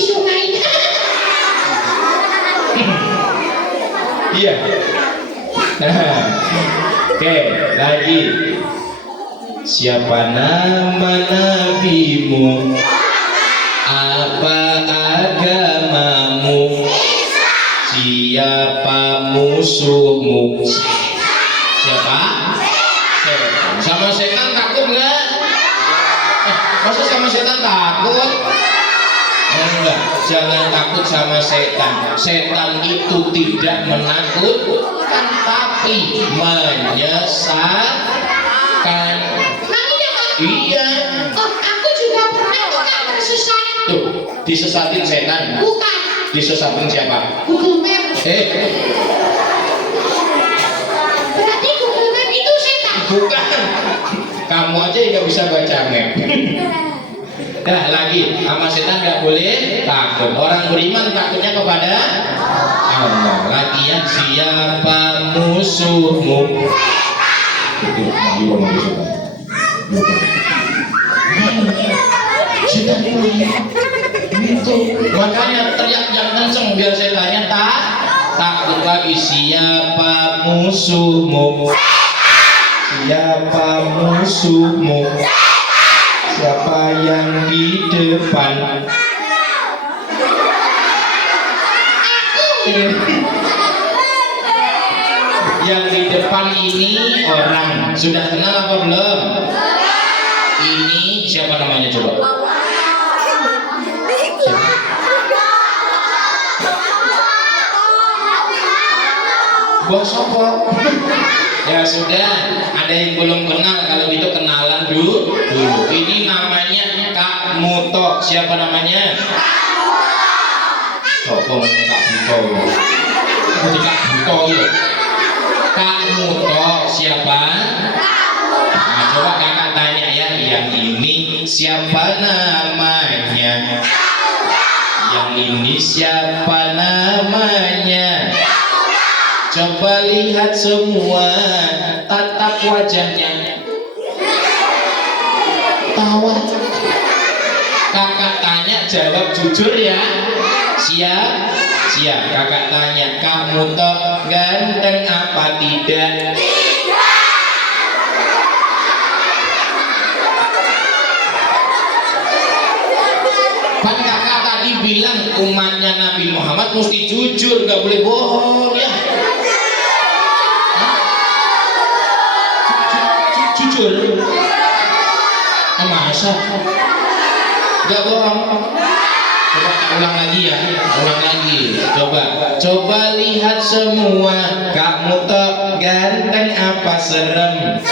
di sungai. Iya. Oke, lagi. Siapa nama nabimu? Apa agamamu? Siapa musuhmu? Siapa? Setan. Sama setan takut nggak? Masa sama setan takut? Enggak, jangan takut sama setan. Setan itu tidak menakutkan, tapi menyesatkan. Iya. Oh, aku juga pernah kok tersesat. Tuh, disesatin setan. Bukan. Disesatin siapa? Google Map. Berarti Google Map itu setan. Bukan. Kamu aja yang nggak bisa baca map. Dah lagi, sama setan nggak boleh takut. Orang beriman takutnya kepada Allah. Lagian siapa musuhmu? Itu setan itu. Makanya teriak yang kenceng biar setannya takut lagi. Siapa musuhmu? Siapa musuhmu? Siapa yang di depan? Yang di depan ini orang. Sudah kenal apa belum? Ini siapa namanya coba? Bos Sopo. Ya sudah, ada yang belum kenal. Kalau gitu kenalan dulu. Ini namanya Kak Muto. Siapa namanya? Sopo namanya Kak Muto. Jadi Kak Muto ya. Kak Muto siapa? Nah, coba kakak tanya ya, yang ini siapa namanya? Yang ini siapa namanya? Coba lihat semua tatap wajahnya. Tawa. Kakak tanya jawab jujur ya. Siap? Siap. Kakak tanya, kamu toh ganteng apa tidak? Kan kakak tadi bilang umatnya Nabi Muhammad mesti jujur, nggak boleh bohong ya. Jujur. Masa? Nggak bohong. Coba ulang lagi ya, ulang lagi. Coba lihat semua. Kamu toh ganteng apa serem?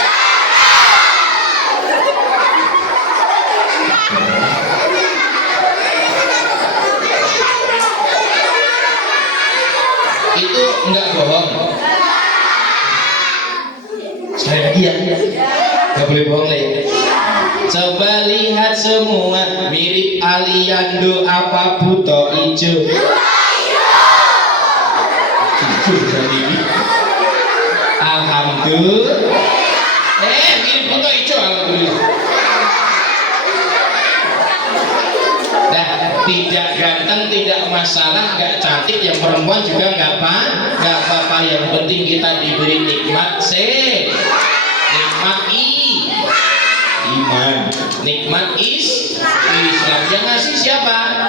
Itu enggak bohong. Sekali lagi ya, enggak boleh bohong lagi. Coba lihat semua, mirip Aliando apa Buto Ijo? Jujur tadi. Alhamdulillah. Mirip Buto Ijo, alhamdulillah. Nah, tidak ganteng tidak masalah, nggak cantik yang perempuan juga nggak apa-apa. Yang penting kita diberi nikmat nikmat iman, nikmat Islam. Yang ngasih siapa?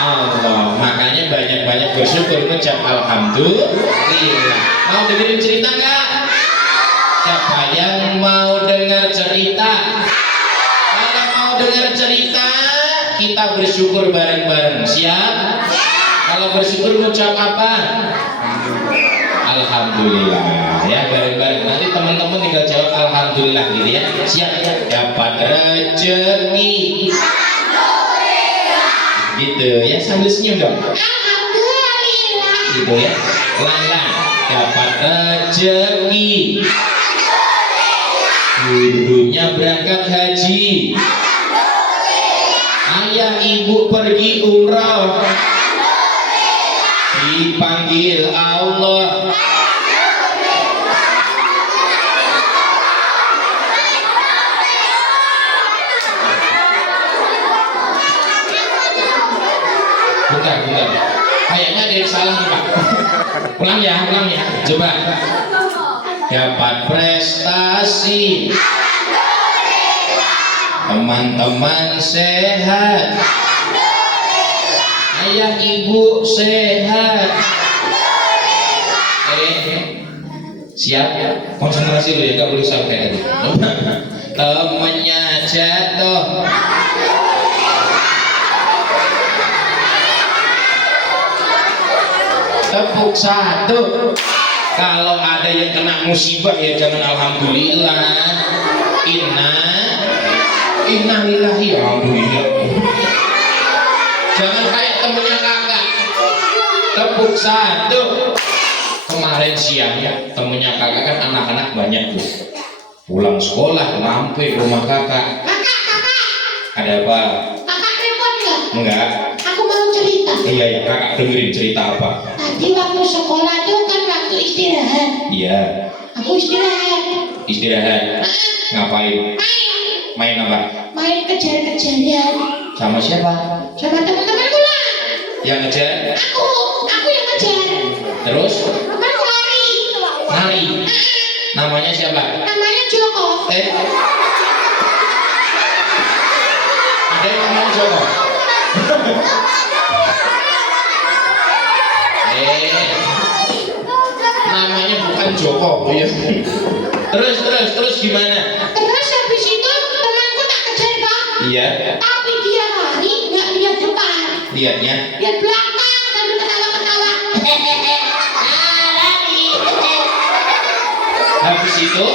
Allah. Makanya banyak-banyak bersyukur, mengucap alhamdulillah. Mau dengerin cerita nggak? Siapa yang mau dengar cerita? Kalau mau dengar cerita, kita bersyukur bareng-bareng. Siap? Kalau bersyukur mengucap apa? Alhamdulillah ya, bareng-bareng. Nanti teman-teman tinggal jawab alhamdulillah gitu ya. Siap? Dapat rezeki. Gitu ya, sambil senyum dong. Alhamdulillah. Gitu ya. Lan dapat rezeki. Gurunya berangkat haji. Ayah ibu pergi umrah. Dipanggil Allah. Bukan. Kayaknya ada yang salah nih Pak. Ulang ya. Coba. Dapat prestasi. Teman-teman sehat. Ayah ibu sehat. Siap? Konsentrasi lu ya, gak boleh sampai tadi. Temennya jatuh. Tepuk satu. Kalau ada yang kena musibah ya jangan alhamdulillah. Inna lillahi, alhamdulillah. Jangan kayak temennya kakak. Tepuk satu. Kemarin siang ya temennya kakak kan anak-anak banyak tuh. Pulang sekolah lampe rumah kakak. Kakak. Ada apa? Kakak repot nggak? Enggak. Aku mau cerita. Iya kakak dengerin cerita apa? Tadi waktu sekolah tuh kan waktu istirahat. Iya. Aku istirahat. Ngapain? Main apa? Main kejar-kejaran. Sama siapa? Sama teman-temanku lah. Yang ngejar? Aku yang ngejar. Terus? Temanku lari. Namanya siapa? Namanya Joko. Ada yang namanya Joko? Namanya bukan Joko ya. Terus gimana? Terus habis itu temanku tak kejar Pak. Iya. Tapi dia lari nggak lihat depan. Lihatnya? Lihat belakang sambil ketawa-ketawa. Lari. Habis itu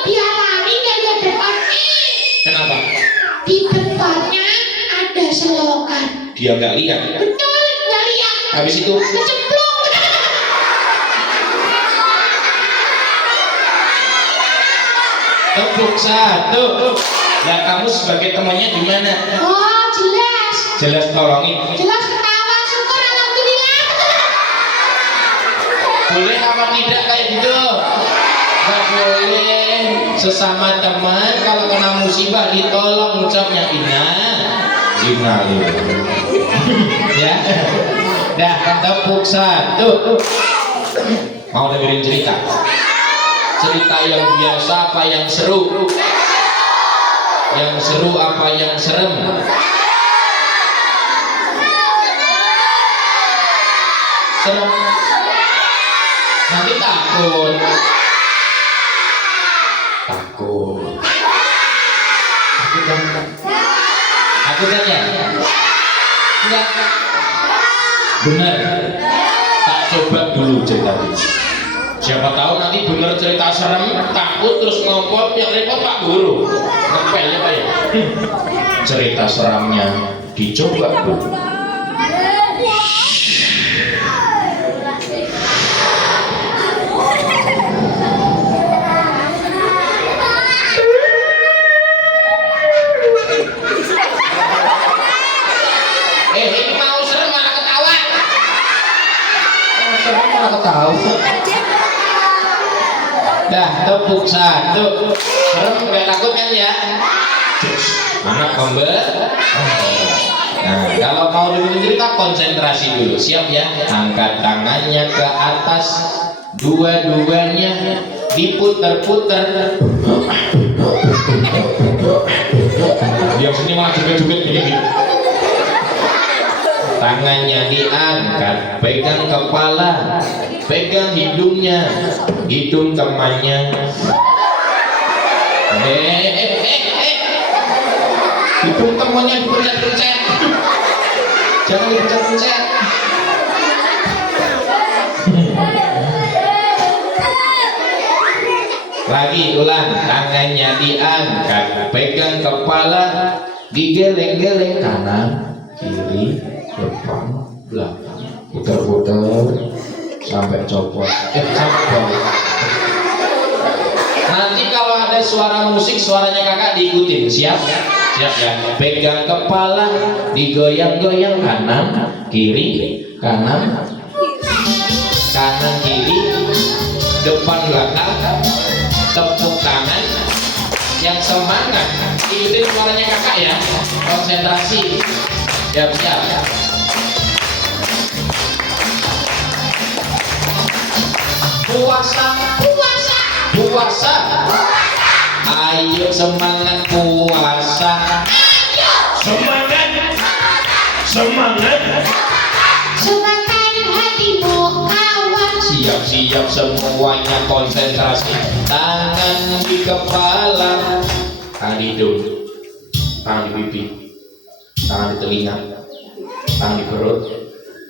Dia lari nggak lihat depan. kenapa? Di depannya ada selokan. Dia nggak lihat. Betul, nggak lihat. Habis itu Kecemplung. tepuk satu. Nah kamu sebagai temannya gimana? Oh, jelas. Jelas tolongin. Jelas ketawa, syukur alhamdulillah. Boleh apa tidak kayak gitu? Gak boleh. Sesama teman kalau kena musibah ditolong ucapnya inna ya. Dah tepuk satu. Mau dengerin cerita? Cerita yang biasa apa yang seru? Yang seru apa yang serem? Serem. Nanti takut. Aku kan ya? Enggak. Benar. Tak coba dulu ceritanya. Siapa tahu nanti bener cerita serem, takut terus ngompol, yang repot Pak Guru. Ngepel ya Pak ya. Cerita seramnya dicoba dulu. Ini mau serem malah ketawa. Serem malah ketawa. Dah tepuk satu. Serem nggak takut kan ya? Anak kembar. Nah kalau mau dengerin cerita konsentrasi dulu. Siap ya? Angkat tangannya ke atas. Dua-duanya diputer-puter. Yang sini malah joget-joget begini. Tangannya diangkat, pegang kepala, pegang hidungnya, hidung temannya. Hidung temannya dipencet-pencet. Jangan dipencet-pencet. Lagi ulang, tangannya diangkat, pegang kepala, digeleng-geleng kanan, kiri, depan, belakang, putar-putar sampai copot. Nanti kalau ada suara musik, suaranya kakak diikutin. Siap? Siap ya. Pegang kepala, digoyang-goyang kanan, kiri, kanan, kiri, depan, belakang. Tepuk tangan. Yang semangat ikutin suaranya kakak ya. Konsentrasi. Siap-siap. Puasa, Puasa. puasa. Ayo semangat puasa. Ayo. Semangat, semangat. Serahkan hatimu kawan. Siap-siap semuanya konsentrasi. Tangan di kepala, tangan di hidung, tangan di pipi, tangan di telinga, tangan di perut,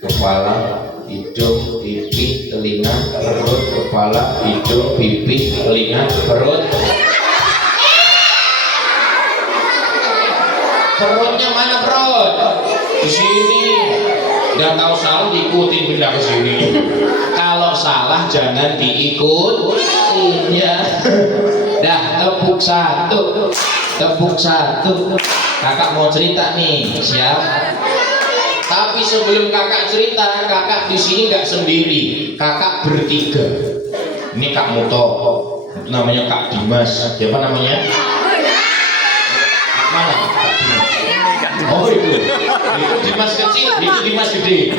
kepala, hidung, pipi, telinga, perut, kepala, hidung, pipi, telinga, perut. Perutnya mana perut? Di sini. Nggak tahu salah diikutin pindah ke sini. Kalau salah jangan diikutin ya. Dah tepuk satu, tepuk satu. Kakak mau cerita nih, siap? Tapi sebelum kakak cerita, kakak di sini nggak sendiri. Kakak bertiga. Ini Kak Muto, namanya Kak Dimas. Siapa namanya? Mana? Kak Dimas. Oh itu Dimas kecil, itu Dimas gede.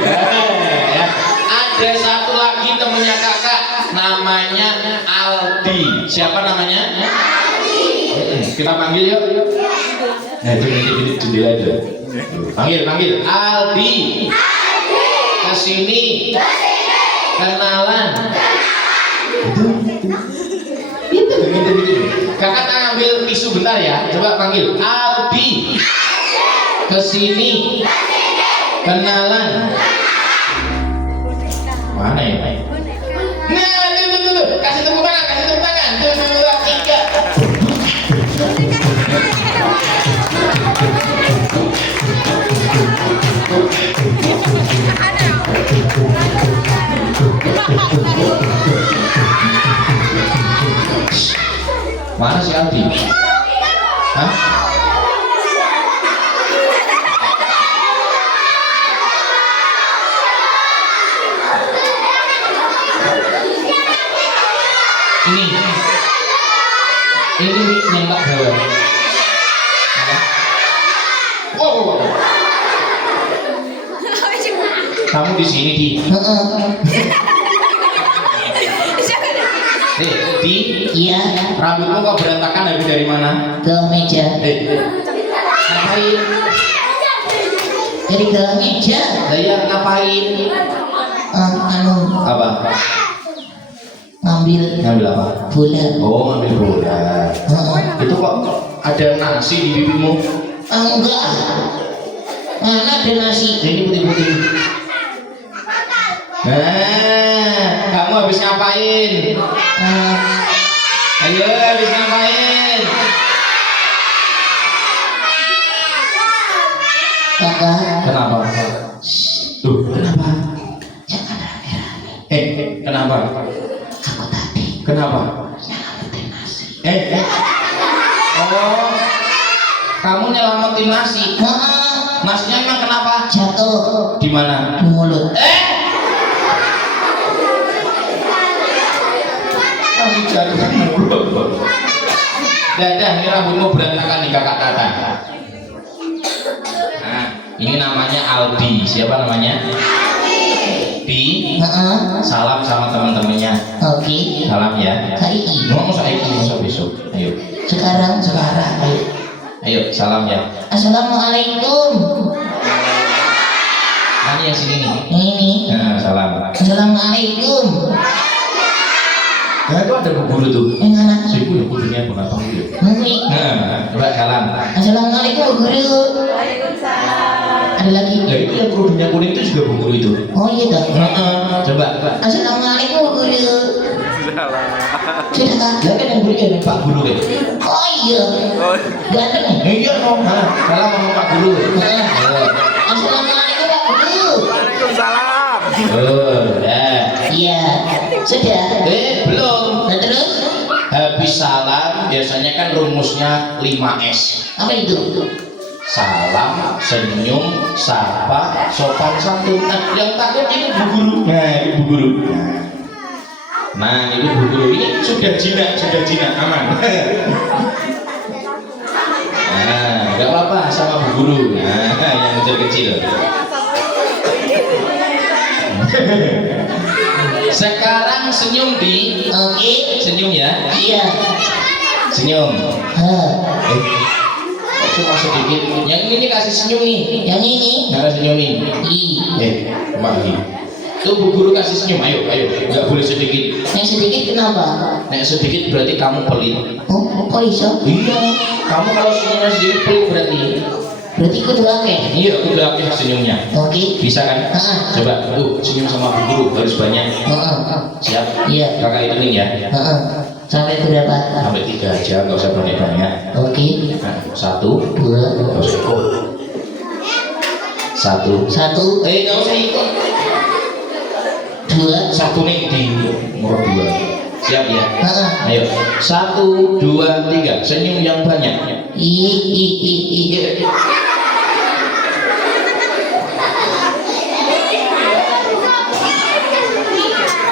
Ya. Ada satu lagi temennya kakak, namanya Aldi. Siapa namanya? Aldi. Kita panggil yuk. Nah itu nanti jendela aja. Panggil Aldi. Kesini. Kenalan. Itu. Kakak ambil tisu bentar ya. Coba panggil Aldi. Kesini. Kenalan. Mana ya? Nah, tuh. Kasih tepuk tangan. Tuh, 3. Mana si Aldi? Hah? Ini nembak bawah. Wow. Kamu di sini di. Di. Iya, Rambutmu kok berantakan habis dari mana? ke meja. Ngapain? Jadi ke meja. Saya ngapain? Anu Apa? ngambil Ngambil apa? bola. Oh, ngambil bola. Itu kok ada nasi di pipimu? Enggak. Mana ada nasi? Ini putih-putih. Kamu habis ngapain? Ayo, habis ngapain? Kakak. Kenapa? Tuh, kenapa? Jangan rame-rame. Kenapa? Aku tadi Kenapa? nyelamatin nasi. Oh, kamu nyelamatin nasi. Nasinya emang kenapa? Jatuh Di mana? di mulut. Kamu jatuh ke mulut. Dadah, ini rambutmu berantakan nih kakak Tata. Nah, ini namanya Aldi. Siapa namanya? Di. Salam sama teman-temannya. Oke. Salam ya. Hari Mau saiki, mau besok. Ayo. sekarang. Ayo, salam ya. Assalamualaikum. Ini yang sini nih. Ini. Nah, salam. Assalamualaikum. Nah, itu ada bu guru tuh. Yang anak. Si ibu gurunya apa panggil? Mungkin. Nah, coba salam. Assalamualaikum Bu Guru. Ada lagi? Ya itu yang kerudungnya kuning itu juga bu guru itu. Oh iya toh. Coba. Assalamualaikum Bu Guru. Sudah kak? Ya kan yang berikan Pak Guru kan. Oh iya. Ganteng ya? Iya dong. Nah, salam sama Pak Guru. Assalamualaikum Pak Guru. Waalaikumsalam. Ya. Iya. Sudah. Belum. Nah terus? Habis salam biasanya kan rumusnya 5S. Apa itu? Salam, senyum, sapa, sopan santun. Nah, yang takut ini bu guru. Nah, ini bu guru. Nah, ini bu guru. Ini sudah jinak, aman. Nah, Gak apa-apa sama Bu Guru. Nah, yang kecil-kecil. Sekarang senyum di. Oke. Senyum ya. Iya. Senyum. Ha. Cuma sedikit. Yang ini kasih senyum nih. Yang ini. Nggak senyumin. Kembali. Tuh Bu Guru kasih senyum. Ayo. Nggak boleh sedikit. Yang sedikit kenapa? Nek sedikit berarti kamu pelit. Oh, kok iso? Iya. Kamu kalau senyumnya sedikit pelit berarti. Berarti kudu akeh. Iya, udah aktif senyumnya. Oke. Bisa kan? Coba tuh senyum sama Bu Guru harus banyak. Siap? Iya. Kakak hitungin ya. Sampai berapa? Sampai 3 aja, nggak usah banyak-banyak. Oke. 1, 2, nggak usah ikut. 1. 1, Nggak usah ikut. 2. 1 nih di nomor 2. Siap ya? Ayo. 1, 2, 3. Senyum yang banyak.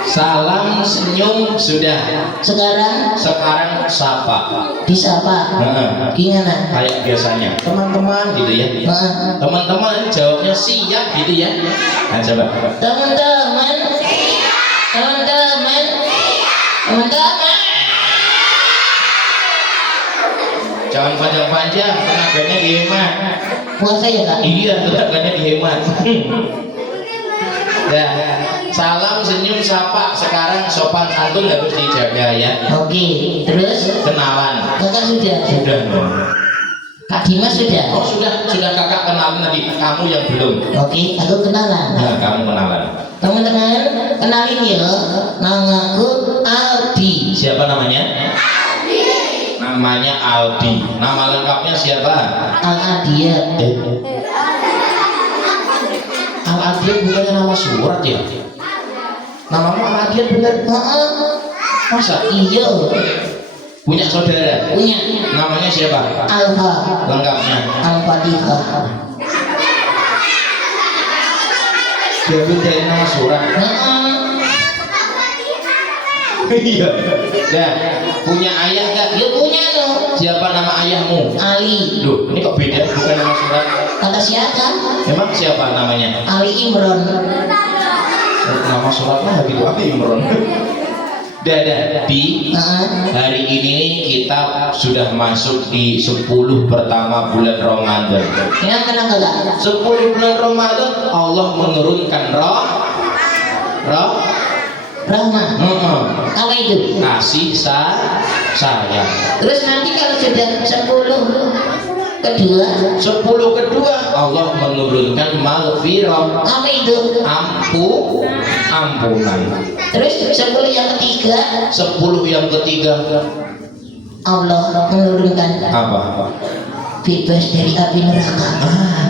Salam senyum sudah. Sekarang sapa. disapa. Gimana? Kayak biasanya teman-teman gitu ya. Teman-teman jawabnya siap gitu ya. Nah coba. Teman-teman. Jangan panjang-panjang, tenaganya dihemat. Puasa ya kak? Iya, tenaganya dihemat. Ya, salam senyum sapa sekarang sopan santun harus dijaga ya. Oke, terus Kenalan. kakak sudah? Sudah. Kak Dimas sudah? Oh sudah kakak kenalan tadi. Kamu yang belum. Oke, aku kenalan. Nah, kamu kenalan. Teman-teman, kenalin ya. Namaku Aldi. Siapa namanya? Namanya Aldi. Nama lengkapnya siapa? Al-Adia. Al-Adian bukannya nama surat ya? Namamu Al-Adian bener? Masa? Iya. Punya saudara? Punya. Namanya siapa? Alfa. Lengkapnya? Al-Fatihah. Diambil dari nama surat. Iya. Nah, punya ayah nggak? Ya punya loh. Siapa nama ayahmu? Ali. Duh, ini kok beda? Bukan nama surat. Kata siapa? Emang siapa namanya? Ali Imron. Nama suratnya gitu apa Imron? Dadah di hari ini kita sudah masuk di 10 pertama bulan Ramadan. Yang kenapa kak? 10 bulan Ramadan Allah menurunkan Rahmat. Apa itu? kasih sayang. Terus nanti kalau sudah 10 kedua Allah menurunkan maghfirah. apa itu? Ampunan. Terus 10 yang ketiga 10 yang ketiga Allah menurunkan apa? bebas dari api neraka.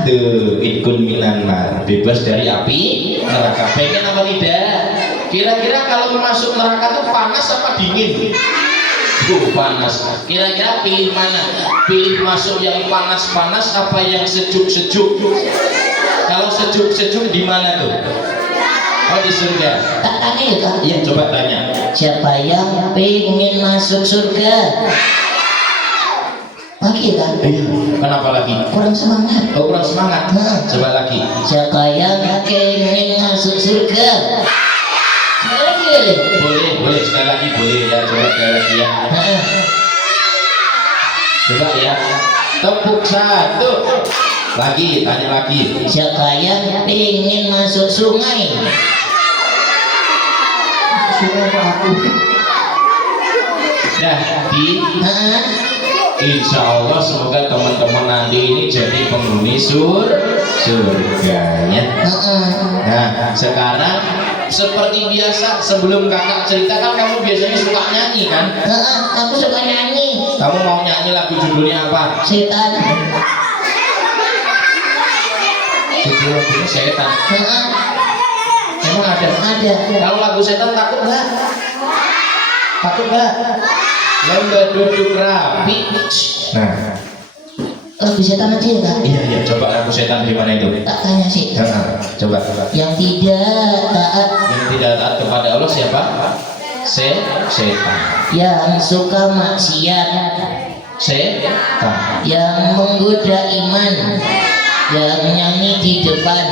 Tuh, ikun minan nar, bebas dari api neraka. Pengen apa tidak? Kira-kira kalau masuk neraka tuh panas apa dingin? Panas. Kira-kira pilih mana? Pilih masuk yang panas-panas apa yang sejuk-sejuk? Kalau sejuk-sejuk di mana tuh? Oh, di surga. Tak tanya ya kak? Iya, coba tanya. Siapa yang pengen masuk surga? Lagi ya kak? Kenapa lagi? Kurang semangat. Oh, kurang semangat. Coba lagi. Siapa yang pengen masuk surga? Sekali lagi boleh? Boleh sekali lagi boleh ya. Coba sekali lagi ya. Coba ya. Tepuk 1. Lagi, tanya lagi. Siapa yang pengen masuk sungai? Nah, insya Allah semoga teman-teman nanti ini jadi penghuni surga ya. Nah, sekarang seperti biasa sebelum kakak cerita kan kamu biasanya suka nyanyi kan? Aku suka nyanyi. Kamu mau nyanyi lagu judulnya apa? Setan. Judul lagunya setan. Emang ada? Ada. Kalau lagu setan takut nggak? Takut nggak? Lomba duduk rapi. Nah, Lagu setan aja ya kak? iya coba lagu setan gimana itu? Tak tanya sih. Coba. Yang tidak taat, Yang tidak taat kepada Allah siapa? Setan. yang suka maksiat, setan. Yang menggoda iman, yang nyanyi di depan.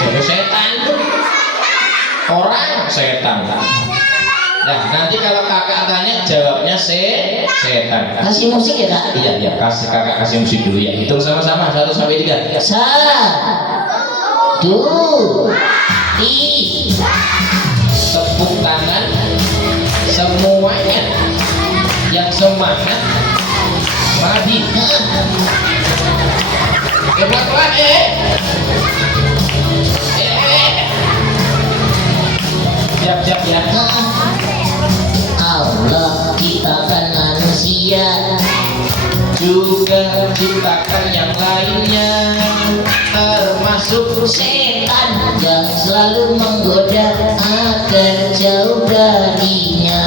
Jadi setan. Orang setan. Nah, nanti kalau kakak tanya jawabnya setan. Kasih musik ya kak? Iya, iya, kakak kasih musik dulu ya. Hitung sama-sama 1 sampai 3. 1, 2, 3. Tepuk tangan semuanya yang semangat. Mari. Pelan-pelan Siap-siap ya. Allah ciptakan manusia, Juga ciptakan yang lainnya, termasuk setan yang selalu menggoda agar jauh darinya.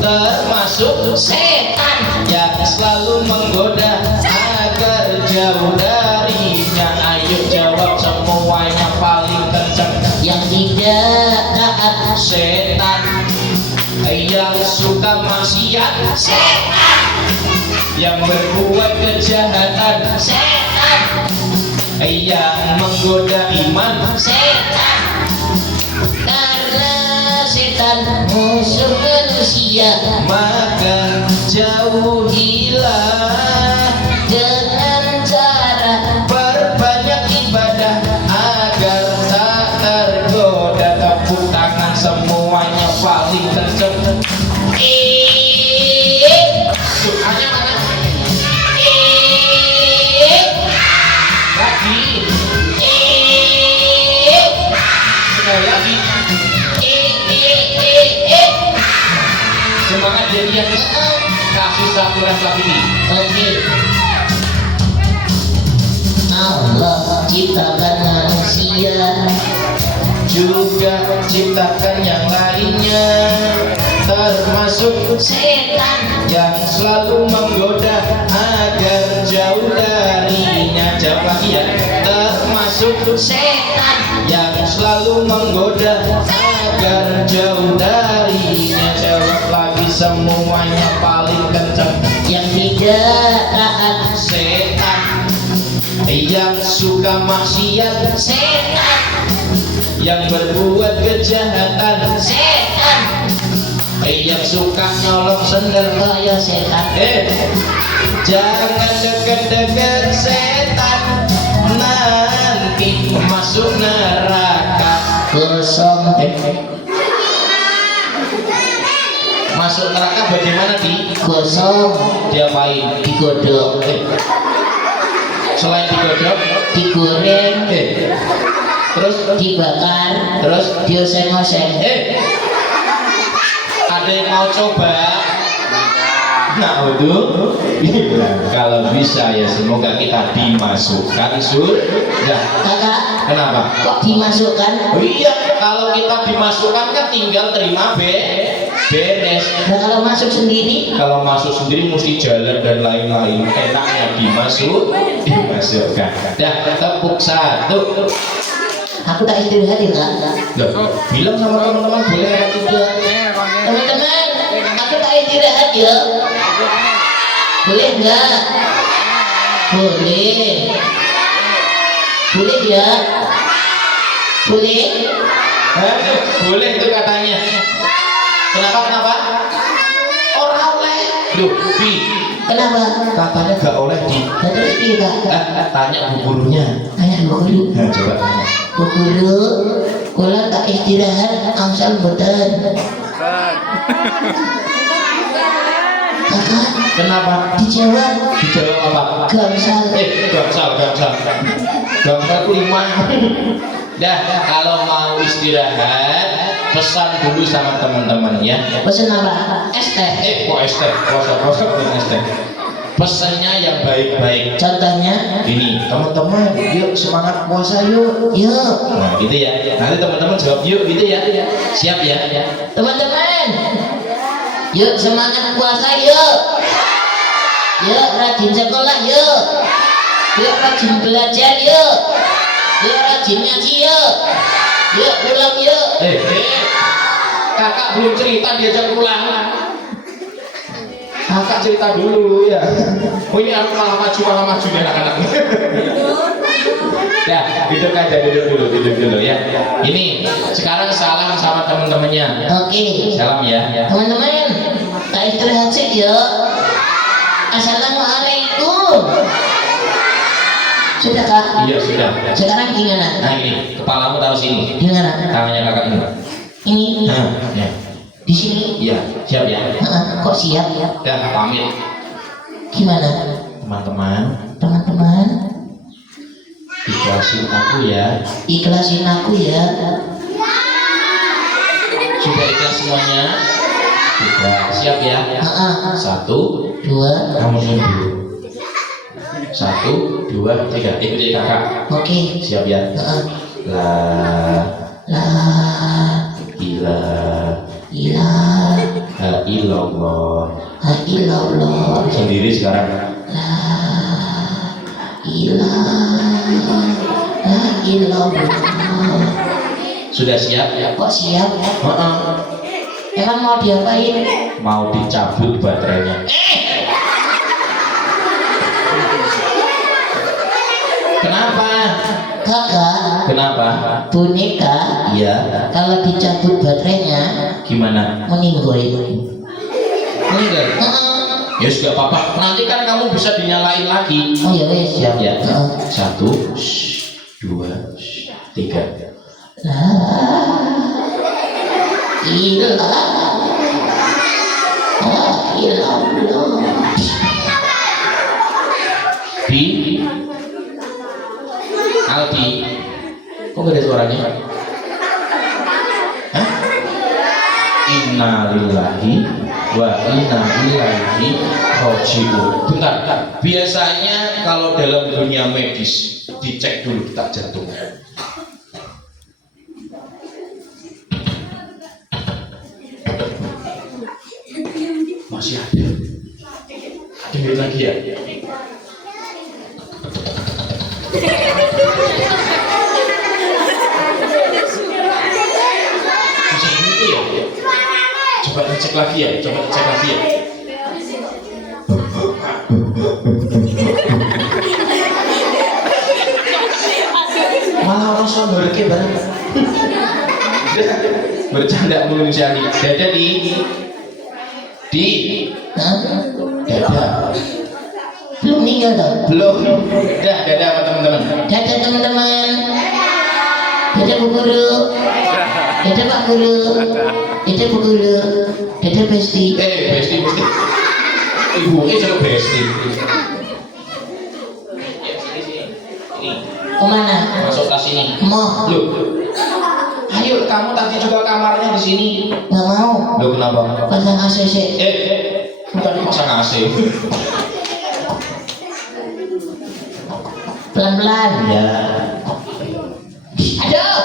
termasuk Setan yang selalu menggoda agar jauh darinya. Ayo jawab semuanya paling kencang. yang tidak taat, Setan yang suka maksiat, setan, yang berbuat kejahatan, setan, yang menggoda iman, setan. Karena setan musuh manusia, maka jauhilah dengan cara perbanyak ibadah agar tak tergoda. Tepuk tangan semuanya paling kenceng. Doanya mana? Lagi. Sekali lagi. Semangat jadian. Kasih satu rasa lagi. Oke. Allah ciptakan manusia, Juga ciptakan yang lainnya, termasuk setan yang selalu menggoda agar jauh darinya. Jawab lagi ya. Termasuk setan yang selalu menggoda agar jauh darinya. Jawab lagi semuanya paling kencang. yang tidak taat, Setan yang suka maksiat, setan, yang berbuat kejahatan, setan, yang suka nyolong sendal. kaya setan. Jangan deket-deket setan, nanti masuk neraka. Kosong. Masuk neraka bagaimana di? Kosong. Diapain? Digodok, Selain digodok, digoreng, terus dibakar, terus dioseng-oseng. ada yang mau coba? Nah, betul. Kalau bisa ya semoga kita dimasukkan surga. Kakak, Kenapa? kok dimasukkan? Oh iya, kalau kita dimasukkan kan tinggal terima beres. Nah kalau masuk sendiri, Kalau masuk sendiri mesti jalan dan lain-lain. Enaknya dimasukkan. Dah, tepuk 1. aku tak istirahat ya kak. Loh, bilang sama teman-teman boleh tidak? Teman-teman, aku tak istirahat ya. Boleh enggak? Boleh. Boleh ya? Boleh? Boleh itu katanya. Kenapa? Orang oleh. Loh, Bi, Kenapa? katanya gak oleh di. Nah, terus piye kak? Tanya bu gurunya. Tanya bu guru. Nah, coba tanya. Bu guru, kula tak istirahat angsal boten. Kakak, Kenapa? dijawab Dijawab apa? gangsal. Gangsal. Gangsal ku 5. Dah, kalau mau istirahat, pesan dulu sama teman-teman ya. Pesen apa? Es teh. Kok es teh? Kosong dengan es teh. Pesannya yang baik-baik. Contohnya, Ini, teman-teman, yuk semangat puasa yuk. yuk Nah, gitu ya. Nanti teman-teman jawab yuk gitu ya. Siap ya? teman-teman, yuk semangat puasa yuk. Yuk rajin sekolah yuk. Yuk rajin belajar yuk. Yuk rajin ngaji yuk. Yuk pulang yuk. Kakak belum cerita diajak pulang. Kakak cerita dulu ya. Oh ini aku malah maju ya anak-anak. Ya, duduk aja, duduk dulu ya. Ini sekarang salam sama teman-temannya. Oke. Salam ya. Teman-teman, tak istirahat sih ya. Assalamualaikum. Sudah kak? Iya sudah. Sekarang gimana? Nah ini kepalamu taruh sini. Gimana? Tangannya kakak ini. Ini Ya. di sini. Iya, siap ya. Kok siap ya? Dan pamit Gimana? teman-teman. Teman-teman, Ikhlasin aku ya. ikhlasin aku ya. Sudah ikhlas semuanya? Sudah. Siap ya. 1, 2. kamu nunggu. 1, 2, 3. Ikuti kakak. Oke. Siap ya. La La ilaha illallah. illallah. Sendiri sekarang. La ilaha illallah. Sudah siap ya? Kok siap? Emang mau diapain? Mau dicabut baterainya. Kenapa? Kakak, Kenapa? boneka Iya. kalau dicabut baterainya Gimana? meninggal. Enggak. Ya sudah apa-apa. Nanti kan kamu bisa dinyalain lagi. Oh ya wes. Siap ya. Heeh. 1, 2, 3. La ilaha illallah. Aldi, kok gak ada suaranya? Hah? Innalillahi wa inna ilaihi raji'un. Bentar. Biasanya kalau dalam dunia medis dicek dulu detak jantung. Masih ada. Dengerin lagi ya. Bisa gitu ya? Coba cek lagi ya. Malah orang sombong banget. Bercanda mulu jadi. Dada di Hah? dada. Belum meninggal toh? Belum. Dah dada sama teman-teman. Dadah teman-teman. Dadah Bu Guru. Dadah Pak Guru. Dadah Bu Guru. Dadah Besti. Besti. Ibu ini juga besti. Kemana? Masuk kelas ini. Mau? Loh. Ayo, kamu tadi juga kamarnya di sini. Nggak mau. Loh kenapa? Pasang ACC. Tadi pasang AC. Pelan-pelan. Ya. Aduh.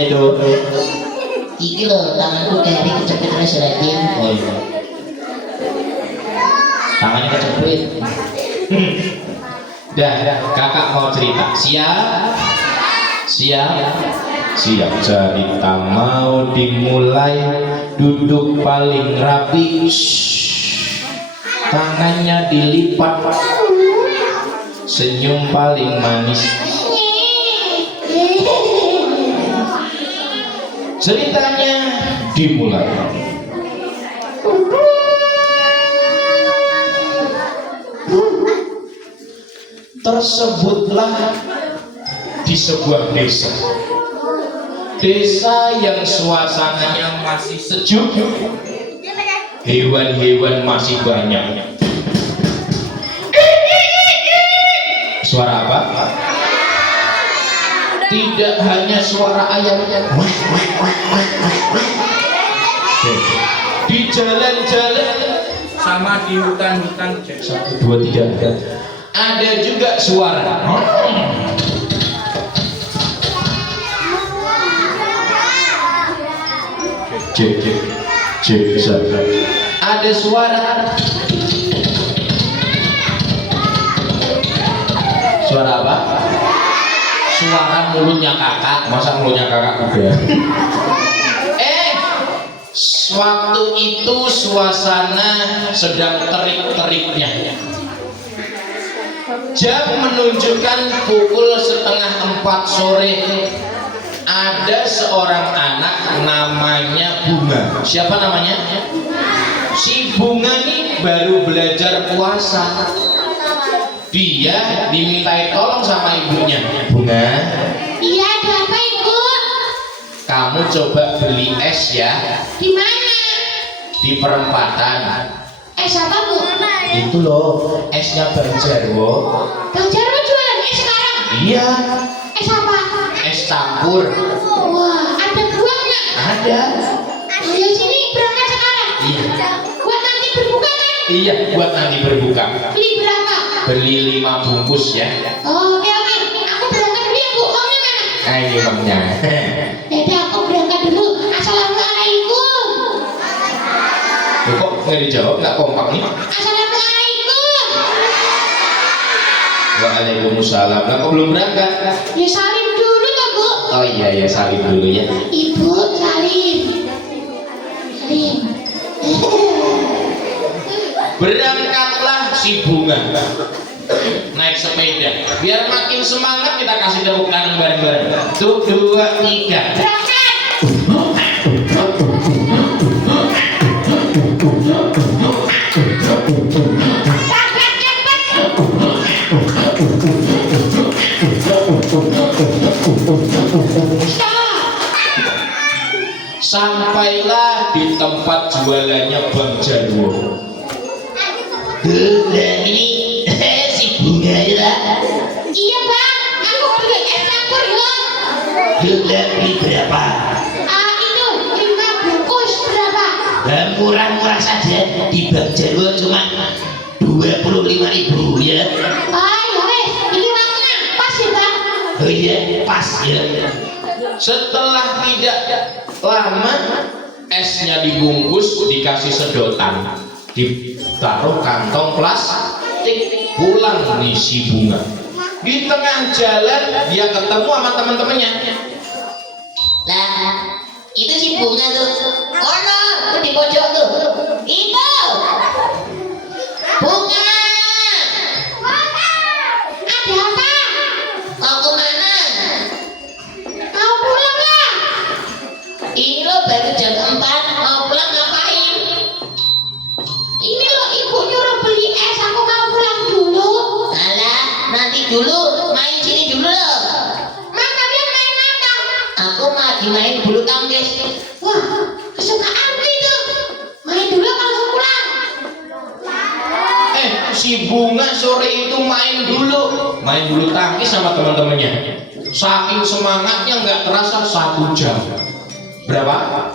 Itu. Iki loh tanganku kayak dikejepit resleting. Oh iya. Tangannya kecepit. Dah, kakak mau cerita. Siap. Cerita mau dimulai. Duduk paling rapi. Tangannya dilipat. Senyum paling manis. Ceritanya dimulai. Tersebutlah di sebuah desa yang suasananya masih sejuk, hewan-hewan masih banyak. Suara apa? Tidak hanya suara ayamnya. Di jalan-jalan sama di hutan-hutan. 1, 2, 3. Ada juga suara. Cek. Ada suara. Suara apa? Suara mulutnya kakak. Masa mulutnya kakak udah? Waktu itu suasana sedang terik-teriknya. Jam menunjukkan pukul 3:30 sore. Ada seorang anak namanya Bunga. Siapa namanya? Si Bunga ini baru belajar puasa. Dia dimintai tolong sama ibunya. Bunga, Iya, ada apa Ibu? kamu coba beli es ya Di mana? di perempatan. Es apa Bu? Itu loh, esnya Bang Jarwo. Bang Jarwo jualan es sekarang? Iya, Es apa? es campur. Wah, ada buahnya. Ada. Ayo sini berangkat sekarang. Iya. Buat nanti berbuka kan? Iya, buat nanti berbuka. Beli berapa? Beli 5 bungkus ya. Oke oke. Aku berangkat dulu ya Bu. Uangnya mana? Nah, ini uangnya. Yaudah aku berangkat dulu. Assalamualaikum. Loh, kok nggak dijawab, nggak kompak nih? Assalamualaikum. Waalaikumsalam. Lah kok belum berangkat? Ya salim dulu toh Bu. Oh iya ya, salim dulu ya. Ibu salim. Salim. Berangkatlah si Bunga naik sepeda. Biar makin semangat kita kasih tepuk tangan bareng-bareng. 1, 2, 3. Berangkat. Berangkat cepat. Sampailah di tempat jualannya Bang Jarwo. Ini si Bunga ya. Iya Bang, aku beli es campur ya. Beli berapa? Itu 5 bungkus berapa? Murah-murah saja. Di Bang Jarwo cuma 25.000 ya. Ya wes, ini uangnya pas ya Bang. Oh iya, pas ya. Setelah tidak lama, esnya dibungkus, dikasih sedotan, ditaruh kantong plastik, pulang nih si Bunga. Di tengah jalan dia ketemu sama teman-temannya. Lah, itu si Bunga tuh. Oh no, tuh di pojok tuh. Itu. Bunga. Ada apa? Mau kemana? Mau pulang lah. Ini lo baru jam 4. Mau pulang ngapain? Ini loh ibu nyuruh beli es, aku mau pulang dulu. Alah, nanti dulu. Main sini dulu lo. Mak kalian main apa? Aku mau dimain bulu tangkis. Wah, kesukaanku itu. Main dulu kalau pulang. Si Bunga sore itu main bulu tangkis sama teman-temannya. Saking semangatnya nggak terasa 1 jam. Berapa?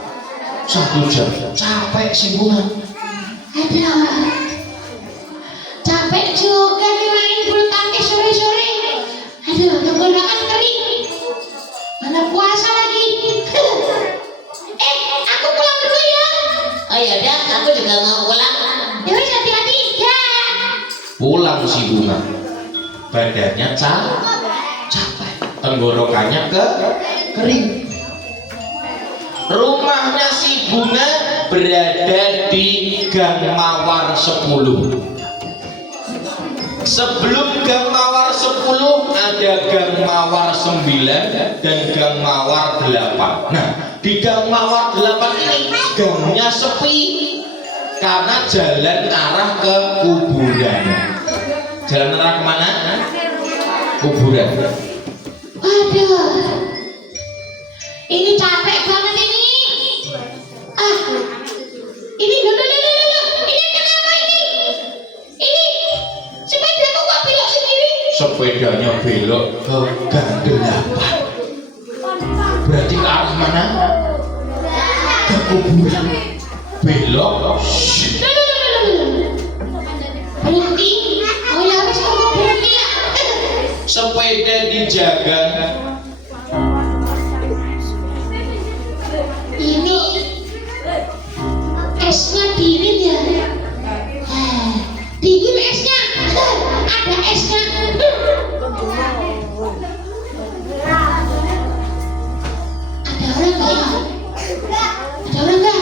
1 jam. Capek si Bunga. Ada. Capek juga nih main bulu tangkis sore-sore. Aduh, tenggorokan kering. Mana puasa lagi. Aku pulang dulu ya. Oh ya udah, aku juga mau pulang. Ya wes, hati-hati. Ya. Pulang si Bunga. Badannya capek. Tenggorokannya kering. Rumahnya si Bunga berada di Gang Mawar 10. Sebelum Gang Mawar 10 ada Gang Mawar 9 dan Gang Mawar 8. Nah, di Gang Mawar 8 ini gangnya sepi karena jalan arah ke kuburan. Jalan arah kemana? Kuburan. Waduh. Ini capek banget ini. Ini loh. Ini kenapa ini? Ini sepeda kok belok sendiri? Sepedanya belok ke Gang 8. Berarti ke arah mana? Ke kuburan. Belok. Berhenti. Oh ya wes, kamu berhenti ya. Sepeda dijaga. Ini esnya dingin ya. Dingin esnya. Ada esnya. Ada orang nggak ya? Ada orang nggak?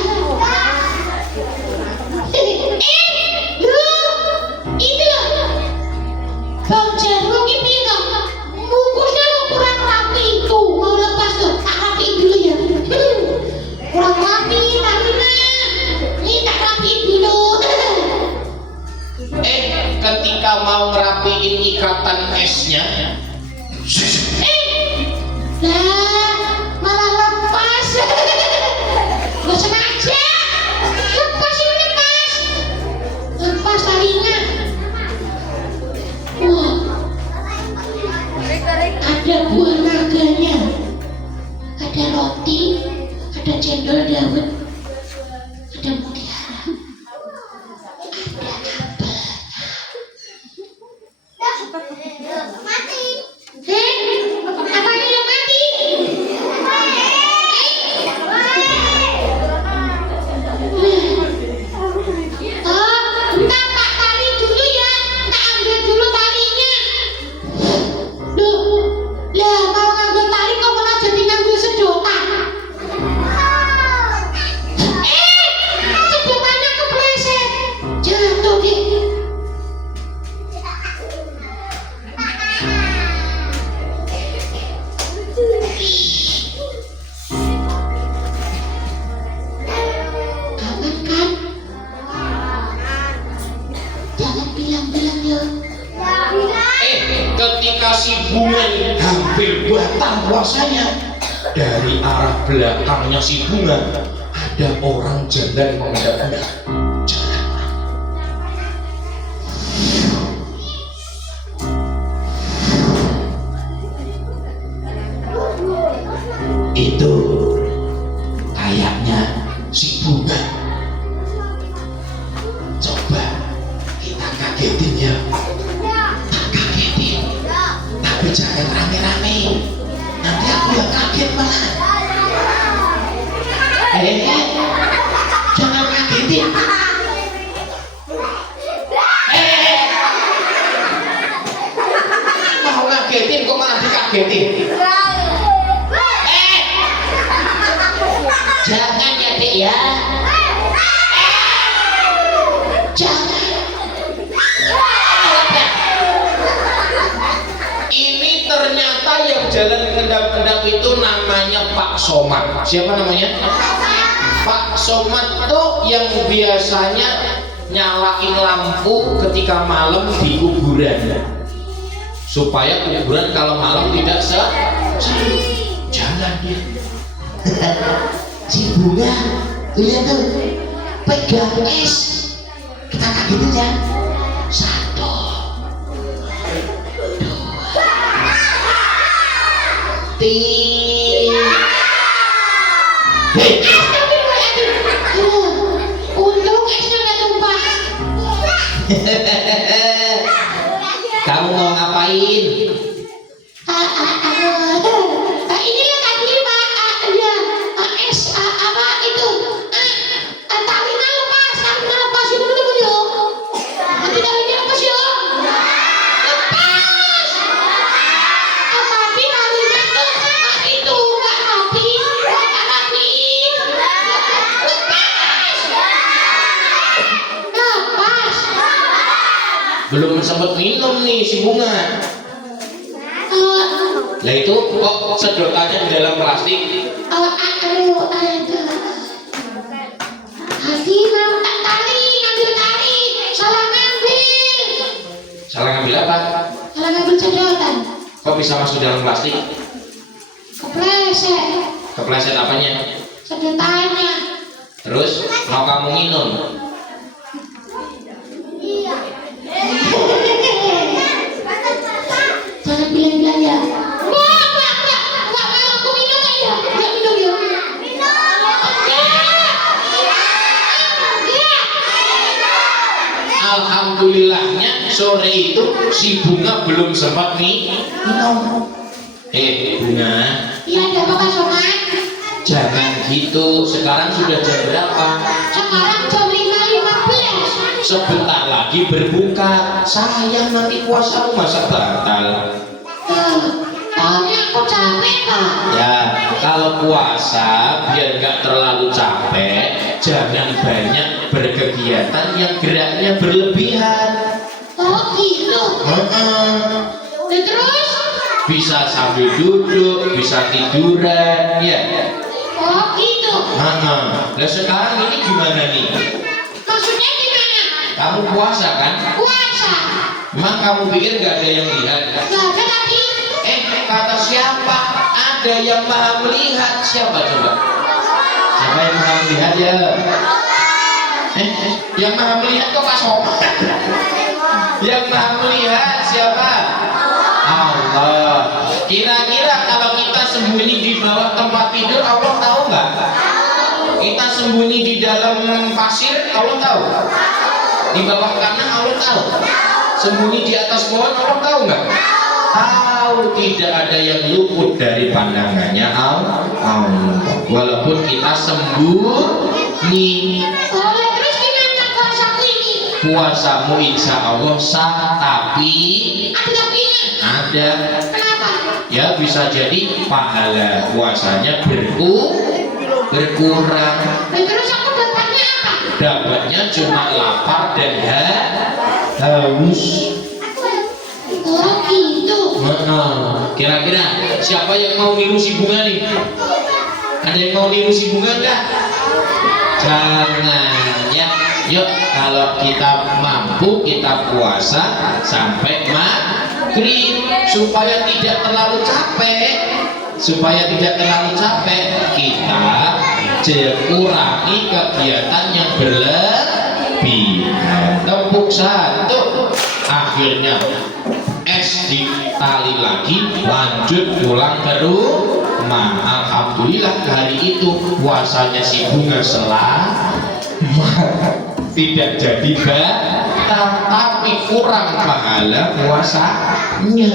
ketika mau ngerapiin ikatan esnya, lah malah lepas. Gak sengaja lepas ini, lepas talinya. Wah, ada buah naganya, ada roti, ada cendol dawet, ada mutiara, mati. Apa yang mati? Bentar Pak, tali dulu ya. Kita ambil dulu talinya. Duh, lah mau ngambil tali kok malah jadi ngambil sedotan. Sedotannya kepleset, jatuh deh. Aman kan? Jangan bilang-bilang ya. ketika si bunga ini hampir batal puasanya, dari arah belakangnya si bunga ada orang jalan menghadap jalan. Itu kayaknya si bunga. Coba kita kagetin ya. Tak kagetin, tapi jangan rame-rame, nanti aku yang kaget malah. Jangan kagetin. Mau ngagetin kok malah dikagetin. Jangan ya Dek ya. Jangan. Ini ternyata yang jalan kendap-kendap itu namanya Pak Somad. Siapa namanya? Pak Somad tuh yang biasanya nyalain lampu ketika malam di kuburan, supaya kuburan kalau malam tidak jalan dia. Si bunga, lihat tuh, pegang es. Kita kagetin ya. 1, 2, 3. Untung esnya nggak tumpah. Kamu mau ngapain? Inilah tadi Pak, ya es apa itu? Talinya lepas itu dulu yo. Nanti talinya lepas yo. Lepas. Tapi talinya tuh itu nggak rapi, nggak rapi. Lepas. Belum sempat minum nih si bunga. Lah itu kok sedotannya di dalam plastik? Aduh. Hati ngambil tali, salah ngambil. Salah ngambil apa? Salah ngambil sedotan. Kok bisa masuk dalam plastik? Kepleset. Kepleset apanya? Sedotannya. Terus mau kamu minum? Jangan bilang-bilang ya. Enggak mau aku minum aja. Enggak minum ya. Alhamdulillahnya sore itu si bunga belum sempat minum. Bunga, Iya ada apa Pak Somad? jangan gitu. Sekarang sudah jam berapa? Sekarang jam 5.15. Sebentar lagi berbuka. Sayang nanti puasamu masa batal. Soalnya aku capek Pak. Ya, kalau puasa biar nggak terlalu capek, jangan banyak berkegiatan yang geraknya berlebihan. Oh gitu. Dan terus? Bisa sambil duduk, bisa tiduran, ya. Oh gitu. Nah, sekarang ini gimana nih? Maksudnya gimana? Kamu puasa kan? Puasa. Emang kamu pikir nggak ada yang lihat? Nggak ada tadi. Kata siapa? Ada yang maha melihat. Siapa coba? Siapa yang maha melihat ya? Yang maha melihat kok Pak Somad? Yang maha melihat siapa? Allah. Kira-kira kalau kita sembunyi di bawah tempat tidur, Allah tahu nggak? Kita sembunyi di dalam pasir, Allah tahu? Di bawah tanah, Allah tahu? Sembunyi di atas pohon, Allah tahu nggak? Tahu, tidak ada yang luput dari pandangannya Allah. Walaupun kita sembunyi. Terus gimana puasaku ini? Puasamu insya Allah sah, tapi Ada tapinya. ada. Kenapa? Ya bisa jadi pahala puasanya berkurang. Terus aku dapatnya apa? Dapatnya cuma lapar dan haus. Oh gitu. Kira-kira siapa yang mau niru si Bunga nih? Ada yang mau niru si Bunga enggak? Jangan ya. Yuk, kalau kita mampu kita puasa sampai maghrib supaya tidak terlalu capek. Supaya tidak terlalu capek, kita kurangi kegiatan yang berlebihan. Tepuk satu. Akhirnya es ditali lagi, lanjut pulang ke rumah. Alhamdulillah hari itu puasanya si Bunga tidak jadi batal, tapi kurang pahala puasanya.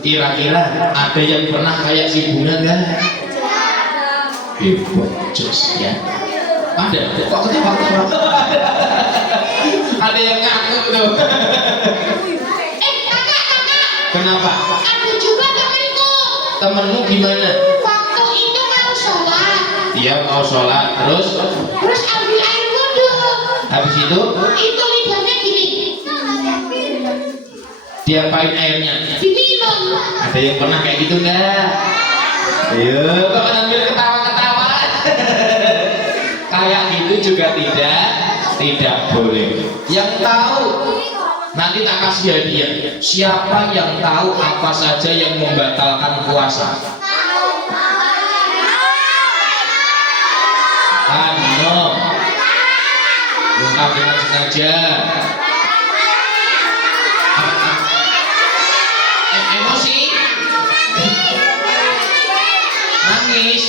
Kira-kira ada yang pernah kayak si Bunga nggak? Hebat jos ya. Ada kok ketawa-ketawa. Ada yang ngaku tuh. Kakak. Kenapa? Aku juga temenku. Temenmu gimana? Waktu itu mau sholat. Dia mau sholat terus Ambil air wudhu. habis itu Itu lidahnya gini. diapain airnya? Diminum. Ada yang pernah kayak gitu nggak? Ayo, kok sambil ketawa-ketawa? Kayak gitu juga tidak boleh. Yang tahu nanti tak kasih hadiah. Siapa yang tahu apa saja yang membatalkan puasa? Ano, ungkap dengan sengaja. Emosi, nangis,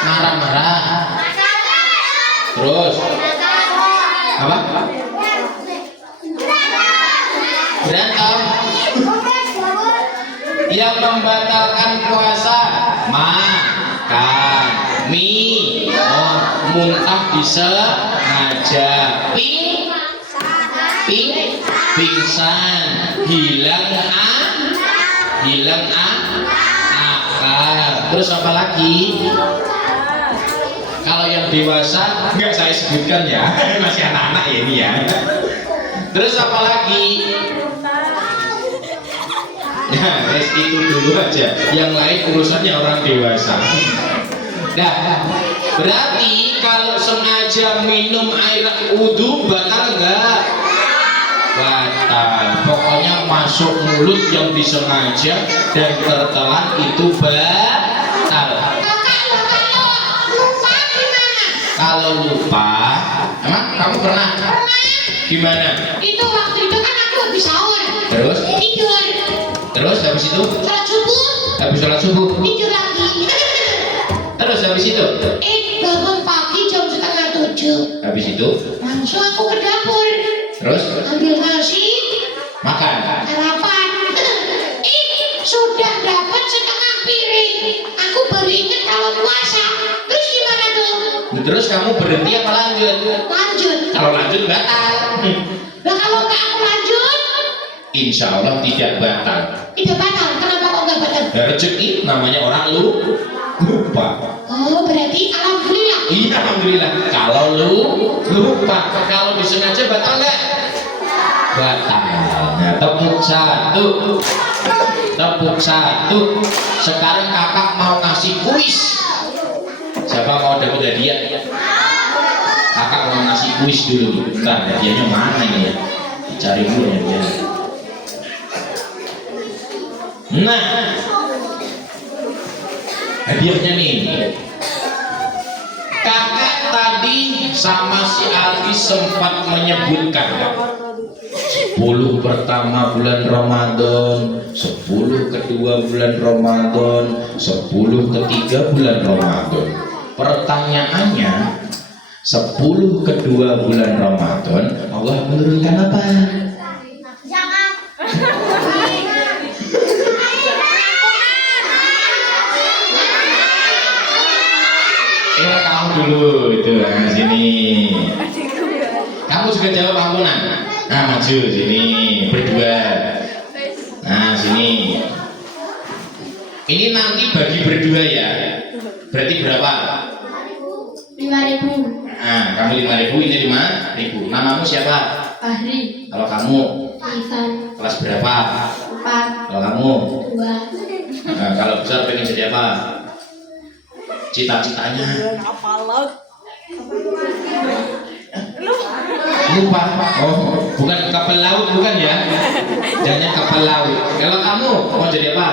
marah-marah, terus apa? Berantem. Yang membatalkan puasa makan, minum, muntah disengaja, pingsan, hilang akal. Terus apa lagi? Kalau yang dewasa nggak saya sebutkan ya, masih anak-anak ya ini ya. Terus apa lagi? Nah, itu dulu aja. Yang lain urusannya orang dewasa. Nah, berarti kalau sengaja minum air wudhu batal enggak? Batal. Pokoknya masuk mulut yang disengaja dan tertelan itu batal. Kalau lupa, emang kamu pernah? Gimana? Itu waktu itu kan aku habis sahur. Terus? Tidur. Terus habis itu? Sholat subuh. Habis sholat subuh? Tidur lagi. Terus habis itu? Bangun pagi jam 6:30. Habis itu? Langsung aku ke dapur. Terus? Ambil nasi. Makan? Sarapan. Sudah dapat setengah piring. Aku baru ingat kalau puasa. Terus gimana dong? Terus kamu berhenti apa lanjut? Lanjut. Kalau lanjut batal. Nah kalau nggak aku lanjut, Insya Allah tidak batal. tidak batal. Kenapa kok nggak batal? Ya, rezeki namanya orang lupa. Oh berarti alhamdulillah. Iya alhamdulillah. Kalau lupa, kalau disengaja batal nggak? Batal. Nah, tepuk satu. Tepuk satu. Sekarang kakak mau ngasih kuis. Siapa mau dapat hadiah? Kakak mau ngasih kuis dulu. Bentar, hadiahnya mana ini ya? Dicari dulu ya dia. Nah, hadiahnya nih. Kakak tadi sama si Aldi sempat menyebutkan 10 pertama bulan Ramadan, 10 kedua bulan Ramadan, 10 ketiga bulan Ramadan. Pertanyaannya, 10 kedua bulan Ramadan Allah menurunkan apa? Ya kamu dulu itu sini. Kamu juga jawab ampunan. Nah maju sini berdua. Nah sini. Ini nanti bagi berdua ya. Berarti berapa? 5.000. Nah kamu 5.000, ini 5.000. Namamu siapa? Fahri. Kalau kamu Ivan. kelas berapa? 4. Kalau kamu 2. nah, kalau besar pengen jadi apa? Cita-citanya? Lupa. Oh, bukan kapal laut bukan ya? Jangan kapal laut. Kalau kamu mau jadi apa?